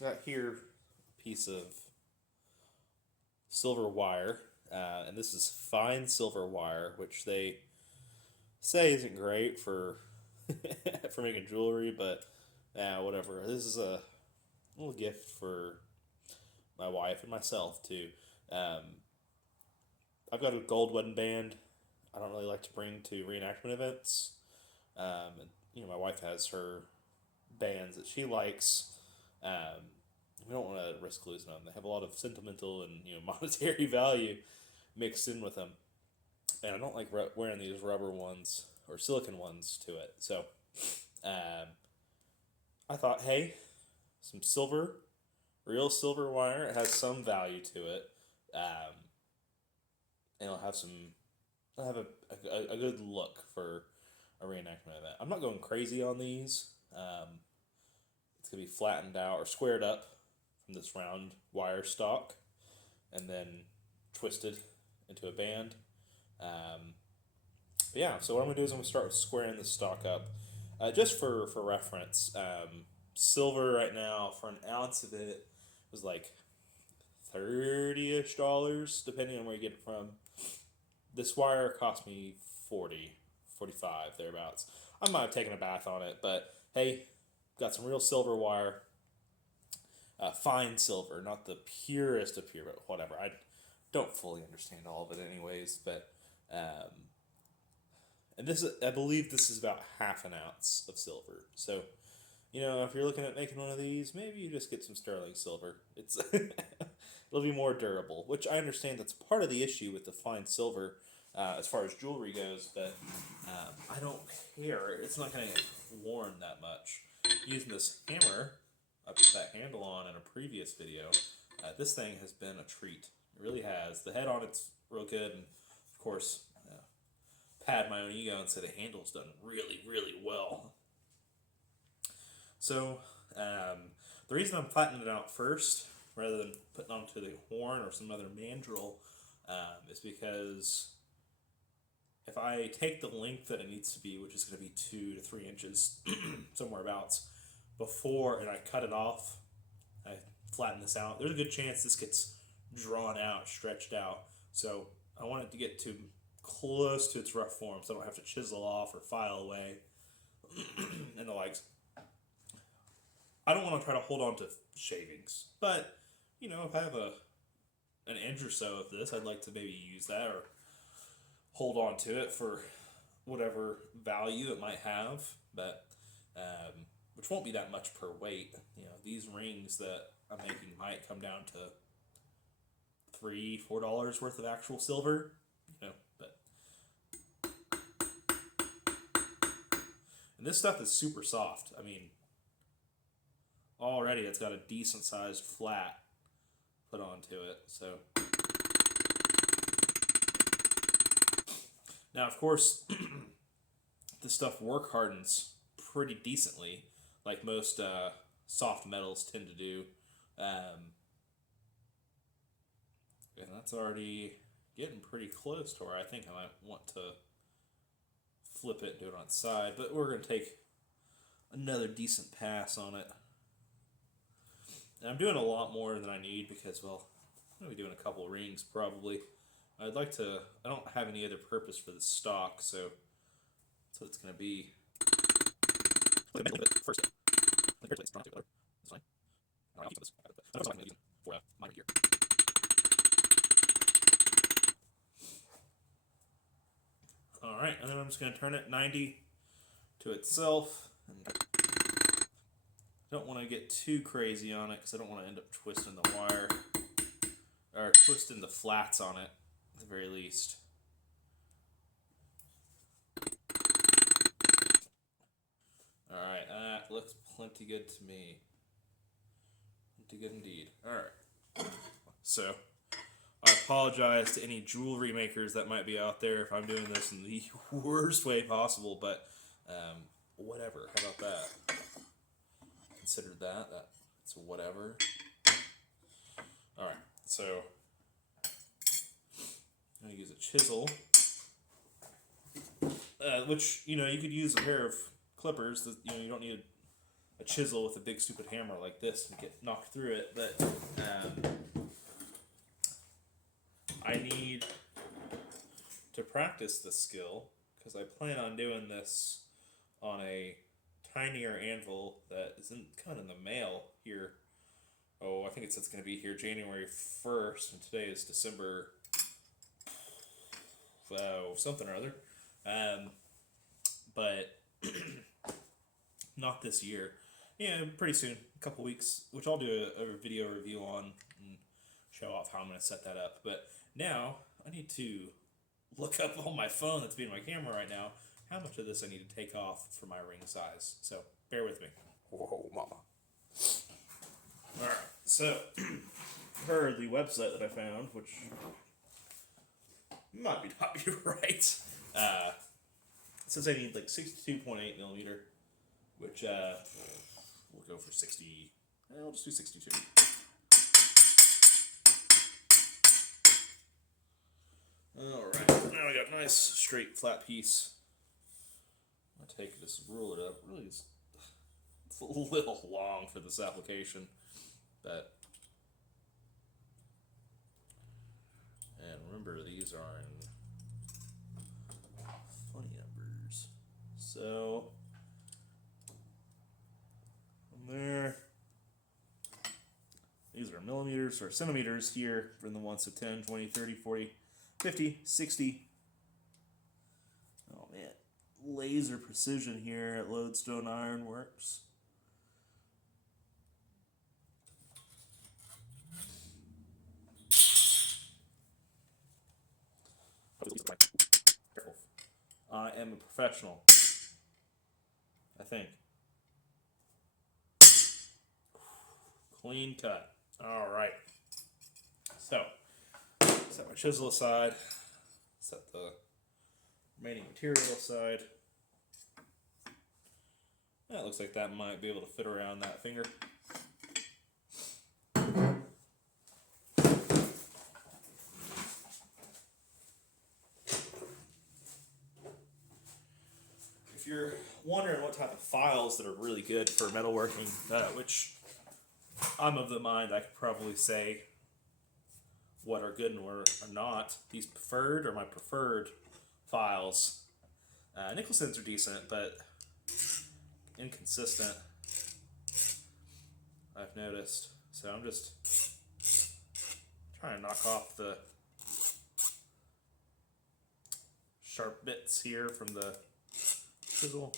Got here a piece of silver wire, and this is fine silver wire, which they say isn't great for for making jewelry, but whatever. This is a little gift for my wife and myself too. Um, I've got a gold wedding band. I don't really like to bring to reenactment events. And my wife has her bands that she likes. Um, we don't want to risk losing them. They have a lot of sentimental and monetary value mixed in with them, and I don't like wearing these rubber ones or silicon ones to it. So um, I thought, hey, some silver, real silver wire. It has some value to it, um, and it'll have some. It'll have a good look for a reenactment event. I'm not going crazy on these. It's gonna be flattened out or squared up from this round wire stock, and then twisted into a band. Um, but yeah, so what I'm gonna do is I'm gonna start with squaring this stock up, just for reference. Silver right now for an ounce of it was like $30-ish, depending on where you get it from. This wire cost me 40, 45 thereabouts. I might have taken a bath on it, but hey, got some real silver wire. Fine silver, not the purest of pure, but whatever. I don't fully understand all of it, anyways. But and I believe this is about half an ounce of silver. So, if you're looking at making one of these, maybe you just get some sterling silver. It'll be more durable, which I understand that's part of the issue with the fine silver as far as jewelry goes. But I don't care. It's not going to get worn that much. Using this hammer, I put that handle on in a previous video. This thing has been a treat. It really has. The head on it's real good, and of course, pad my own ego and say the handle's done really, really well. So, the reason I'm flattening it out first, rather than putting onto the horn or some other mandrel, is because if I take the length that it needs to be, which is going to be 2 to 3 inches, somewhere abouts, and I cut it off, I flatten this out, there's a good chance this gets drawn out, stretched out. So I want it to get to close to its rough form, so I don't have to chisel off or file away and the likes. I don't want to try to hold on to shavings, but if I have an inch or so of this, I'd like to maybe use that or hold on to it for whatever value it might have, but which won't be that much per weight. These rings that I'm making might come down to $3-4 worth of actual silver, but and this stuff is super soft. I mean, already it's got a decent sized flat put onto it. So now, of course, this stuff work hardens pretty decently, like most soft metals tend to do. And that's already getting pretty close to where I think I might want to flip it and do it on its side, but we're going to take another decent pass on it. And I'm doing a lot more than I need because, well, I'm going to be doing a couple of rings probably. I don't have any other purpose for the stock, so that's what it's going to be. A little bit first. It's fine. I'll keep this. That's what I'm going to use for mine here. Alright, and then I'm just going to turn it 90 to itself. And don't want to get too crazy on it because I don't want to end up twisting the wire or twisting the flats on it at the very least. Alright, that looks plenty good to me. Plenty good indeed. Alright. So, I apologize to any jewelry makers that might be out there if I'm doing this in the worst way possible, but whatever. How about that? Consider that. That's whatever. Alright, so I'm going to use a chisel, which, you could use a pair of clippers. That, you don't need a chisel with a big stupid hammer like this and get knocked through it, but I need to practice the skill because I plan on doing this on a tinier anvil that isn't coming in the mail here. Oh, I think it's going to be here January 1st, and today is December something or other. But not this year. Yeah, pretty soon, a couple weeks, which I'll do a video review on and show off how I'm going to set that up. But now I need to look up on my phone that's being my camera right now how much of this I need to take off for my ring size. So bear with me. Whoa, mama. Alright, so per the website that I found, which might not be right, it says I need like 62.8 millimeter, which we'll go for 60. I'll just do 62. Alright, now I got a nice straight flat piece. I'll take this ruler up. Really, it's a little long for this application, but and remember these are in funny numbers. So from there, these are millimeters or centimeters here from the ones to 10, 20, 30, 40, 50, 60. Oh man, laser precision here at Lodestone Ironworks. I am a professional, I think. Clean cut. All right. So, set my chisel aside. Set the remaining material aside. That looks like that might be able to fit around that finger. If you're wondering what type of files that are really good for metalworking, which I'm of the mind I could probably say what are good and what are not. These preferred are my preferred files. Nicholson's are decent, but inconsistent, I've noticed. So I'm just trying to knock off the sharp bits here from the chisel.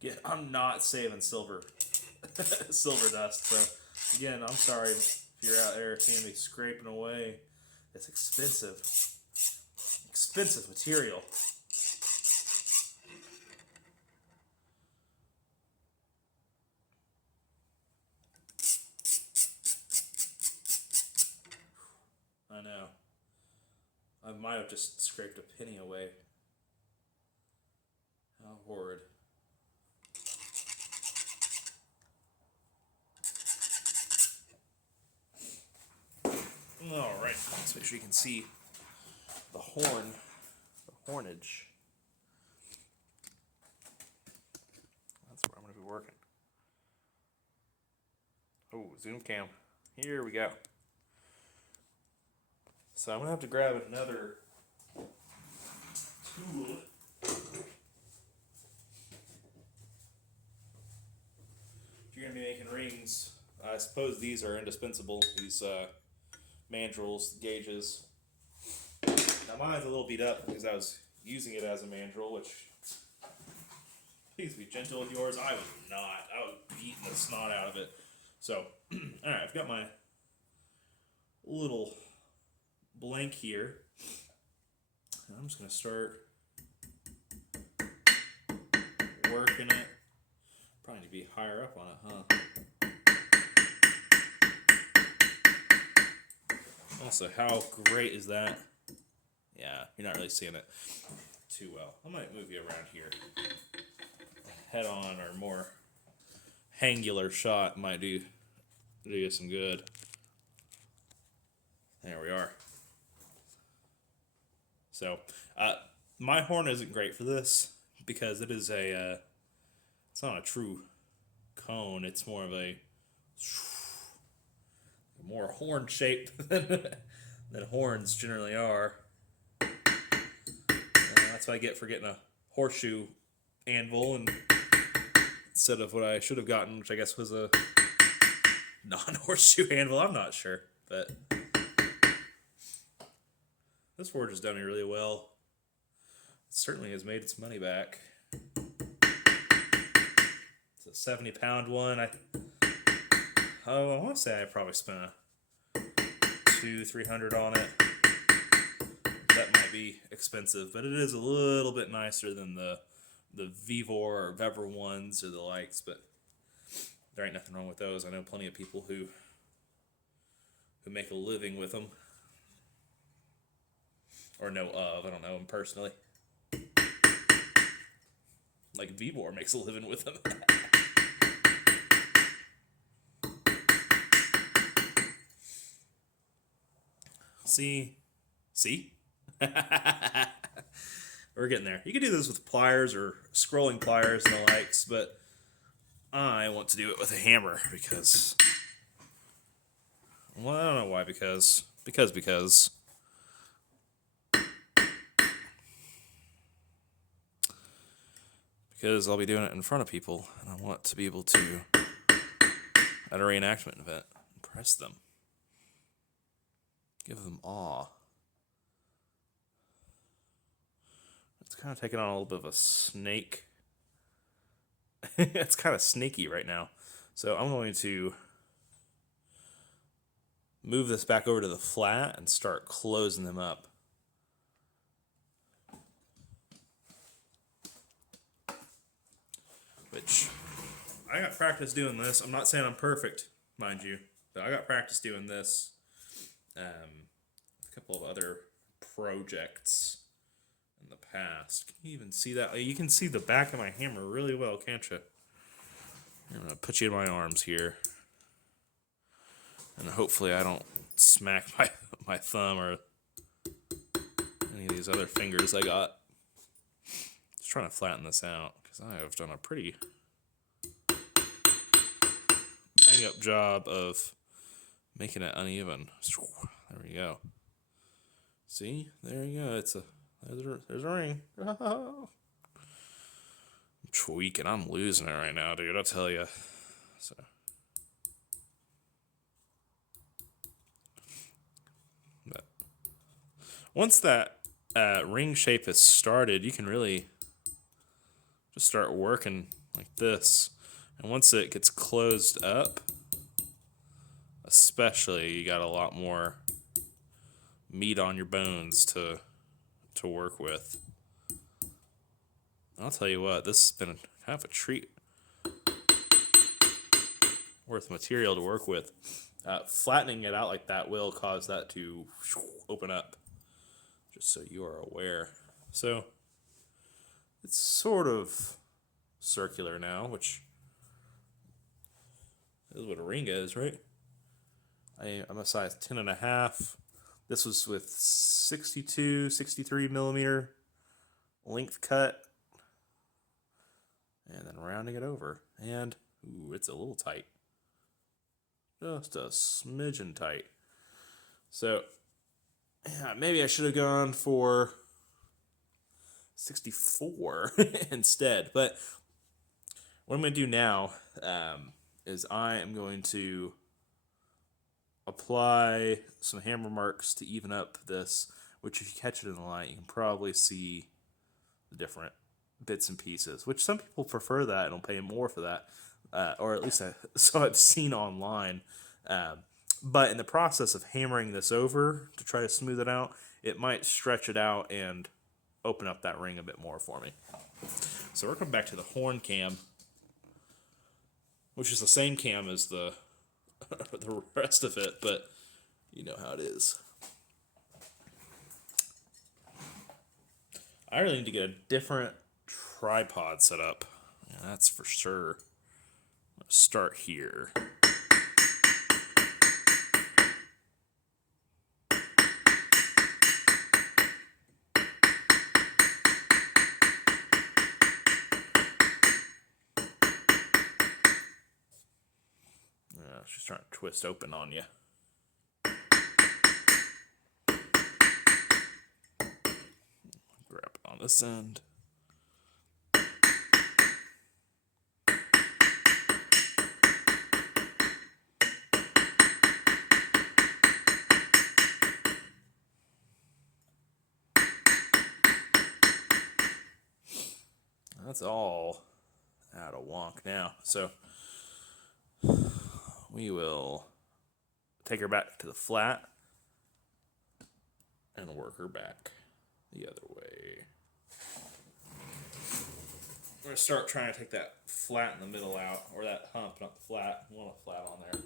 Again, I'm not saving silver dust, so again, I'm sorry if you're out there seeing me scraping away. It's expensive material. I know. I might have just scraped a penny away. How horrid. Alright, let's make sure you can see the horn, the hornage. That's where I'm going to be working. Oh, zoom cam. Here we go. So I'm going to have to grab another tool. If you're going to be making rings, I suppose these are indispensable. These mandrels, gauges. Now mine's a little beat up because I was using it as a mandrel, which, please be gentle with yours. I was not. I was beating the snot out of it. So, alright, I've got my little blank here. And I'm just going to start working it. Probably need to be higher up on it, huh? Also, how great is that? Yeah, you're not really seeing it too well. I might move you around here. Head on or more angular shot might do you some good. There we are. So, my horn isn't great for this because it is it's not a true cone. It's more of a more horn shaped than horns generally are. That's what I get for getting a horseshoe anvil and instead of what I should have gotten, which I guess was a non-horseshoe anvil. I'm not sure, but this forge has done me really well. It certainly has made its money back. It's a 70-pound one. I want to say I probably spent $200-300 on it. That might be expensive, but it is a little bit nicer than the Vevor or Vever ones or the likes, but there ain't nothing wrong with those. I know plenty of people who make a living with them, or know of. I don't know them personally. Like Vevor makes a living with them. See? We're getting there. You can do this with pliers or scrolling pliers and the likes, but I want to do it with a hammer because, well, I don't know why, because I'll be doing it in front of people, and I want to be able to, at a reenactment event, impress them. Give them awe. It's kind of taking on a little bit of a snake. It's kind of snaky right now. So I'm going to move this back over to the flat and start closing them up. Which, I got practice doing this. I'm not saying I'm perfect, mind you, but I got practice doing this. A couple of other projects in the past. Can you even see that? You can see the back of my hammer really well, can't you? I'm going to put you in my arms here. And hopefully I don't smack my thumb or any of these other fingers I got. Just trying to flatten this out, because I have done a pretty bang-up job of making it uneven. There we go. See? There you go. There's a ring. I'm tweaking. I'm losing it right now, dude. I'll tell you. So. But once that ring shape is started, you can really just start working like this. And once it gets closed up, especially, you got a lot more meat on your bones to work with. I'll tell you what, this has been kind of a treat. Worth material to work with. Flattening it out like that will cause that to open up, just so you are aware. So it's sort of circular now, which is what a ring is, right? I'm a size 10.5. This was with 62, 63 millimeter length cut. And then rounding it over. And, ooh, it's a little tight. Just a smidgen tight. So, yeah, maybe I should have gone for 64 instead. But what I'm going to do now is I am going to apply some hammer marks to even up this, which if you catch it in the light, you can probably see the different bits and pieces, which some people prefer that and will pay more for that, or at least I saw it seen online. But in the process of hammering this over to try to smooth it out, it might stretch it out and open up that ring a bit more for me. So we're coming back to the horn cam, which is the same cam as the rest of it, but you know how it is. I really need to get a different tripod set up. Yeah, that's for sure. Let's start here. she's trying to twist open on you. Grab it on this end. That's all out of wonk now. So we will take her back to the flat and work her back the other way. We're going to start trying to take that flat in the middle out, or that hump, not the flat. We want a flat on there.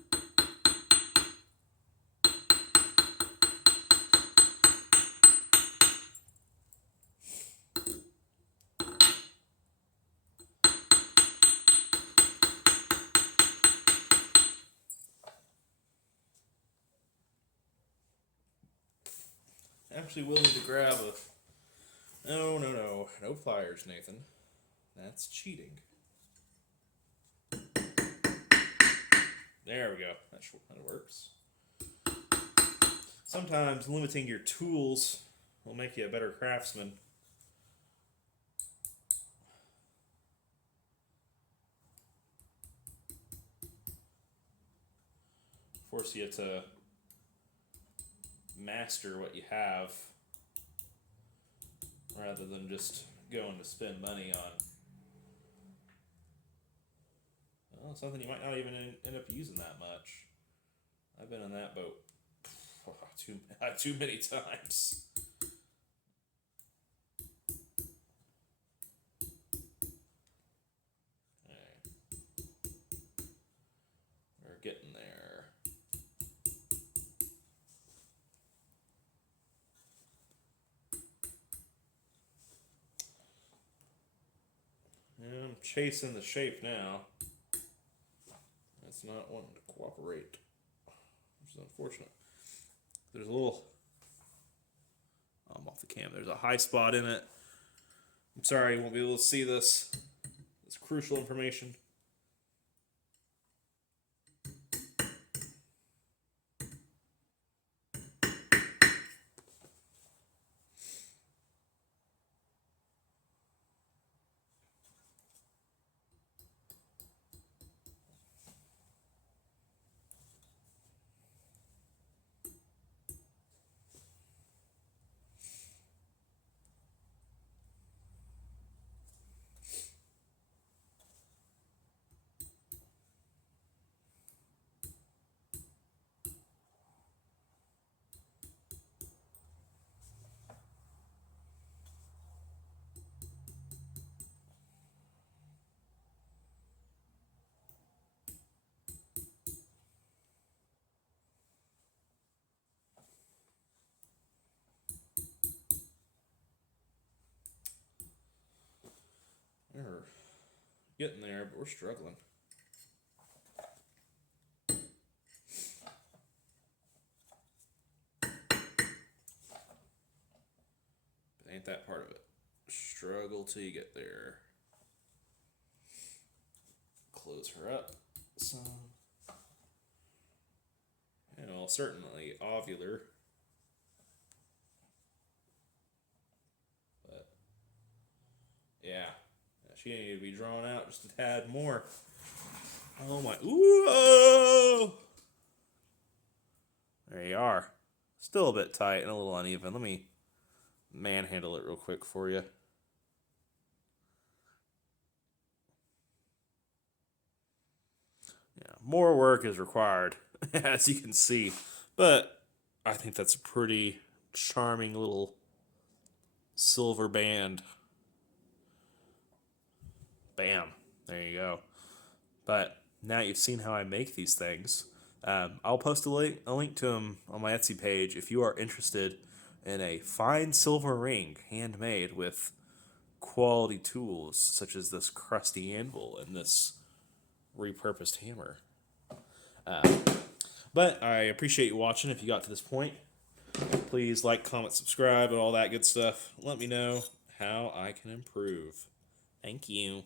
Actually, we'll need to grab a... No pliers, Nathan. That's cheating. There we go. That works. Sometimes limiting your tools will make you a better craftsman. Force you to master what you have rather than just going to spend money on something you might not even end up using that much. I've been in that boat too many times. Okay. We're getting there. And I'm chasing the shape now. It's not wanting to cooperate, which is unfortunate. There's a little... I'm off the cam. There's a high spot in it. I'm sorry you won't be able to see this. It's crucial information. We're getting there, but we're struggling. But ain't that part of it. Struggle till you get there. Close her up some. And well, certainly ovular. But yeah. She needed to be drawn out just a tad more. Oh my. Ooh! There you are. Still a bit tight and a little uneven. Let me manhandle it real quick for you. Yeah, more work is required, as you can see. But I think that's a pretty charming little silver band. Bam. There you go. But now you've seen how I make these things. I'll post a link to them on my Etsy page if you are interested in a fine silver ring handmade with quality tools such as this crusty anvil and this repurposed hammer. But I appreciate you watching if you got to this point. Please like, comment, subscribe, and all that good stuff. Let me know how I can improve. Thank you.